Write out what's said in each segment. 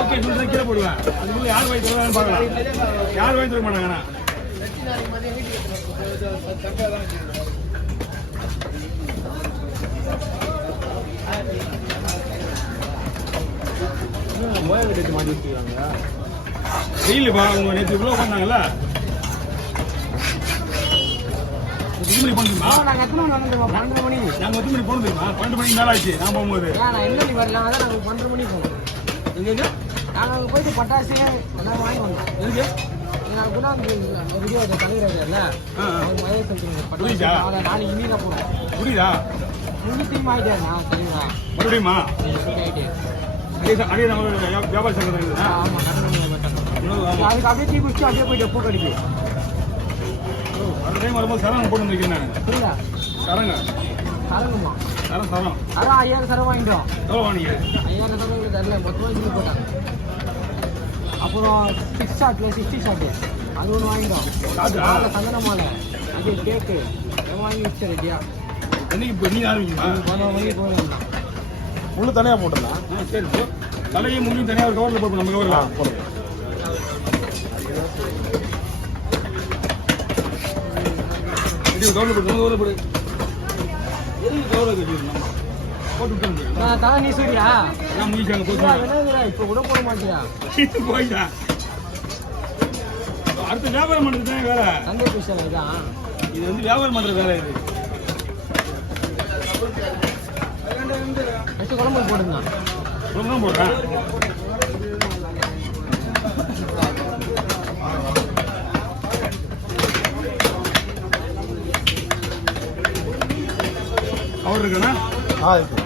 Okay சொல்றேன் கீழே போடுவேன். அதுக்குள்ள யார் வாங்கி தருவாங்கன்னு பார்க்கலாம். யார் வாங்கி தர மாட்டாங்கண்ணா. வெயிலுப்பா அவங்க நேற்று இவ்வளோ பண்ணாங்கல்ல. நாங்கள் 12 மணி போனோம் தெரியுமா? 12 மணிக்கு மேலே ஆச்சு நான் போகும்போது. நாங்கள் போயிட்டு பட்டாசு எல்லாம் வாங்கி வந்தோம். எதுக்கு நாங்கள் கூட அந்த தலைவர்ல புரியுதா? நாளைக்கு மீன போகிறோம். புரியுதா? முழு டீம் ஆகிட்டேன் நான் தெரியுமா? மறுபடியுமா ஆகிட்டேன். அதே நம்ம வியாபார சங்கத்தில் ஆமாம் அதுக்கு அப்படியே டீ குடிச்சு அப்படியே போயிட்டு பூ கடிக்கு. அந்த டைம் வரும்போது சரம் போட்டு வந்துருக்கேன் நான். புரியுதா? சரங்க சரங்குமா? சரம் 5000 சரம் வாங்கிட்டோம். எவ்வளோ வாங்கிங்க? 5000 சரம் தரல, மொத்தமாக சொல்லி போட்டாங்க. அப்புறம் 60 ஷாட்டு அது ஒன்று வாங்கிட்டோம். சந்தன மாலை அது கேக்கு வாங்கி வச்சு ரெடியா. என்னைக்கு இப்போ நீங்கள் ஆரம்பிக்குமா? 11 மணிக்கு போகலாம். முள்ளு தனியாக போட்டுடலாம். சரி ப்ரோ. தலையும் முள்ளையும் தனியாக ஒரு கவரில் போட்டு நம்ம கவரில் போடுங்க. கவரில் போட்டு கவரில் போடு. எதுக்கு கவரில் கட்டிடணும்? போட்டு விட்டு தலை நீ சூரியா நான் முடிச்சாங்க போட்டு இப்போ கூட போட மாட்டியா? போயிட்டா அடுத்த வியாபாரம் பண்ணுறது தான் வேலை. தந்தை விஷயம் இதான். இது வந்து வியாபாரம் பண்ணுற வேலை. இது குழம்பு போடுங்க. குழம்பு தான் போடுறேன். அவர் இருக்குண்ணா. இருக்கு.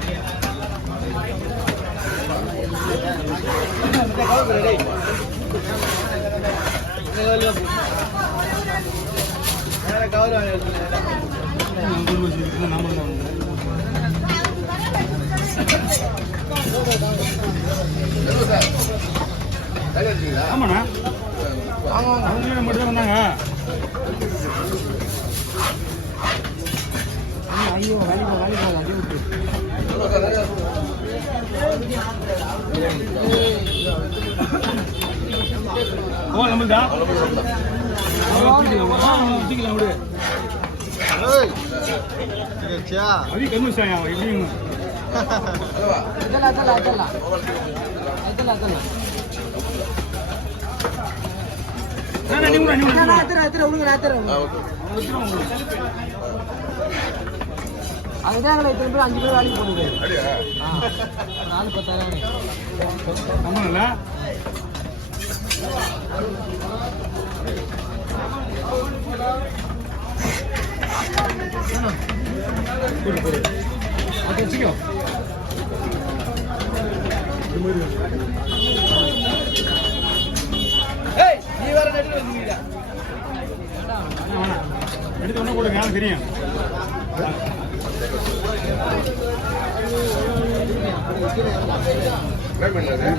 ஆமாண்ணா அவங்க மட்டும் தான் வந்தாங்க. ஐயோ வேலைக்கு அதே விட்டு நம்மளுதா ஊற்றிக்கலாம் விடு. அது கன்வென்ஷன் எப்படிங்க அதுதான் 5 பேர் வேலைக்கு போடுது. 4 10,000 நம்மள வச்சுக்கோ. எடுத்து ஒண்ணு போடுங்க தெரியும்.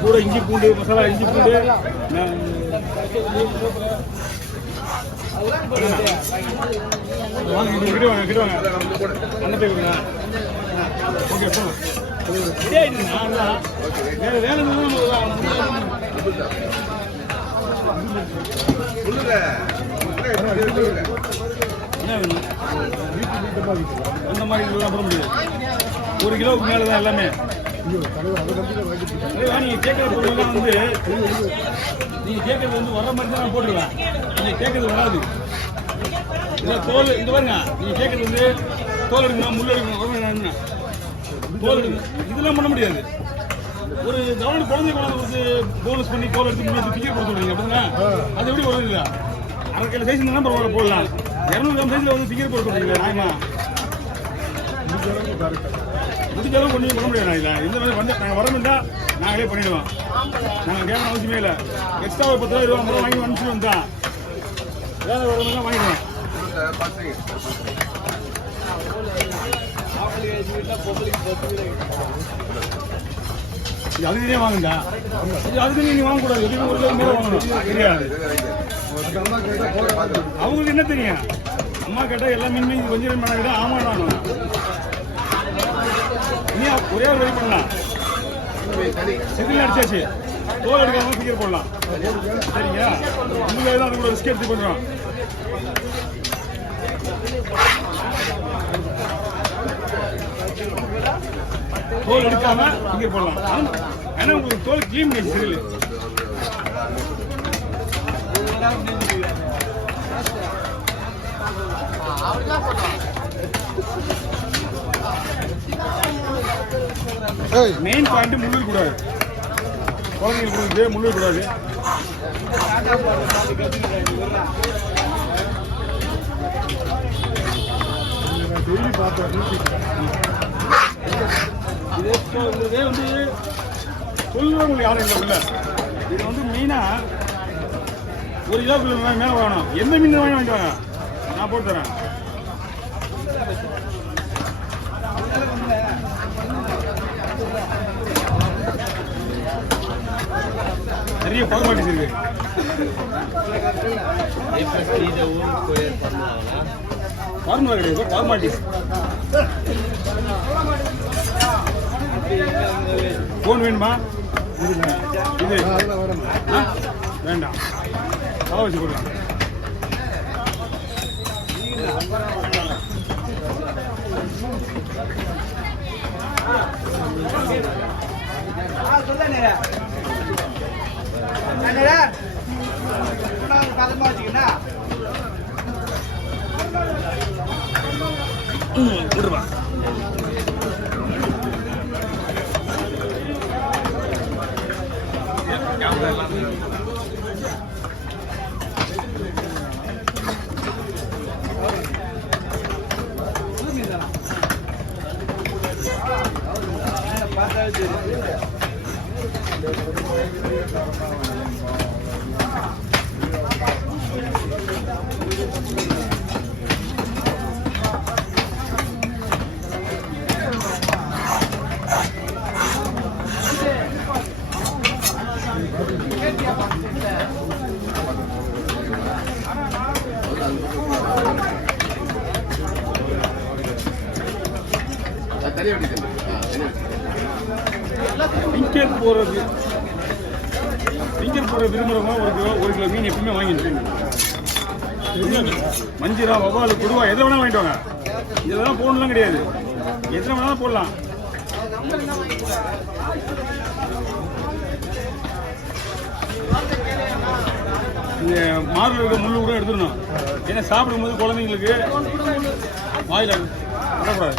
கூட இஞ்சி பூண்டு மசாலா இஞ்சி பூண்டு அந்த மாதிரி போட முடியாது. 1 கிலோவுக்கு மேலதான் எல்லாமே. நீங்க கேட்கற பொருள்லாம் வந்து நீங்க கேட்கறது வந்து வர மாதிரி தான் நான் போட்டுருவேன். நீங்க கேட்கறது வராது. தோல் இந்த பாருங்க. நீங்க கேட்கறது வந்து தோல் எடுக்கணும், முள் எடுக்கணும், தோல் எடுக்கணும். இதெல்லாம் பண்ண முடியாது. ஒரு கவர்மெண்ட் குழந்தை வந்து போனஸ் பண்ணி தோல் எடுத்து முன்னாடி டிக்கெட் கொடுத்து விடுறீங்க அப்படின்னா அது எப்படி வருது? 1/2 கிலோ சைஸ் தான் பரவாயில்ல போடலாம். 200 கிராம் சைஸ்ல வந்து டிக்கெட் போட்டு விடுறீங்களா? ஆமா முடிஞ்சாலும் கொண்டு பண்ண முடியாது. இல்லை இந்த மாதிரி வந்து நாங்கள் வரணும்னா நாங்களே பண்ணிடுவோம். நாங்கள் கேட்கணும் அவசியமே இல்லை. எக்ஸ்ட்ரா ஒரு 10 ரூபா 20 ரூபா வாங்கி அனுப்பிச்சிடுவோம் தான். வேலை வரணும்னா வாங்கிடுவோம். அதுக்குனே வாங்குங்க. அதுக்கு நீங்க வாங்கக்கூடாது. எதுவுமே ஒரு கிலோ மேலே வாங்கணும் தெரியாது. அவங்களுக்கு என்ன தெரியும்? அம்மா கேட்டால் எல்லா மீன் கொஞ்சம் பண்ண ஆமாம் ஒரே ஒரு வழி பண்ணலாம். செதில் அடிச்சாச்சு, தோல் எடுக்காம ஃபிங்கர் போடலாம். சரிங்களா? உங்களை தான் அதுக்குள்ள ரிஸ்க் எடுத்து பண்ணுறோம். தோல் எடுக்காம ஃபிங்கர் போடலாம். ஏன்னா உங்களுக்கு தோல் க்ளீன் பண்ணி செதில். மெயின் பாயிண்ட் முள்ளு கூடாது. குழந்தைங்களுக்கு முள்ளு கூடாது. டெய்லி பார்த்தேன். இதே வந்து சொல்லுறவங்களுக்கு யாரும் இல்லை. இது வந்து மெயினாக 1 கிலோ மேலே வாங்கணும். எந்த மீன் வாங்கிட்டு வாங்க, நான் போட்டு தரேன். நிறைய ஃபார்மாலிட்டிஸ் இருக்கு. ஃபார்முலா கிடையாது, ஃபார்மாலிட்டிஸ். ஃபோன் வேணுமா? இது வேண்டாம், வச்சு கொடுக்கலாம். விடுவா. ஃபிங்கர் போடுற விரும்புகிறவங்க 1 கிலோ மீன் எப்பவுமே வாங்கிட்டு மஞ்சிரா, வவ்வால், கொடுவா எதை வேணாலும் வாங்கிட்டு வாங்க. இதெல்லாம் போடலாம் கிடையாது, எத்தனை வேணாலும் போடலாம். இந்த மார்பில் இருக்க முள்ளு கூட எடுத்துடணும். ஏன்னா சாப்பிடும்போது குழந்தைங்களுக்கு வாயில் வரக்கூடாது.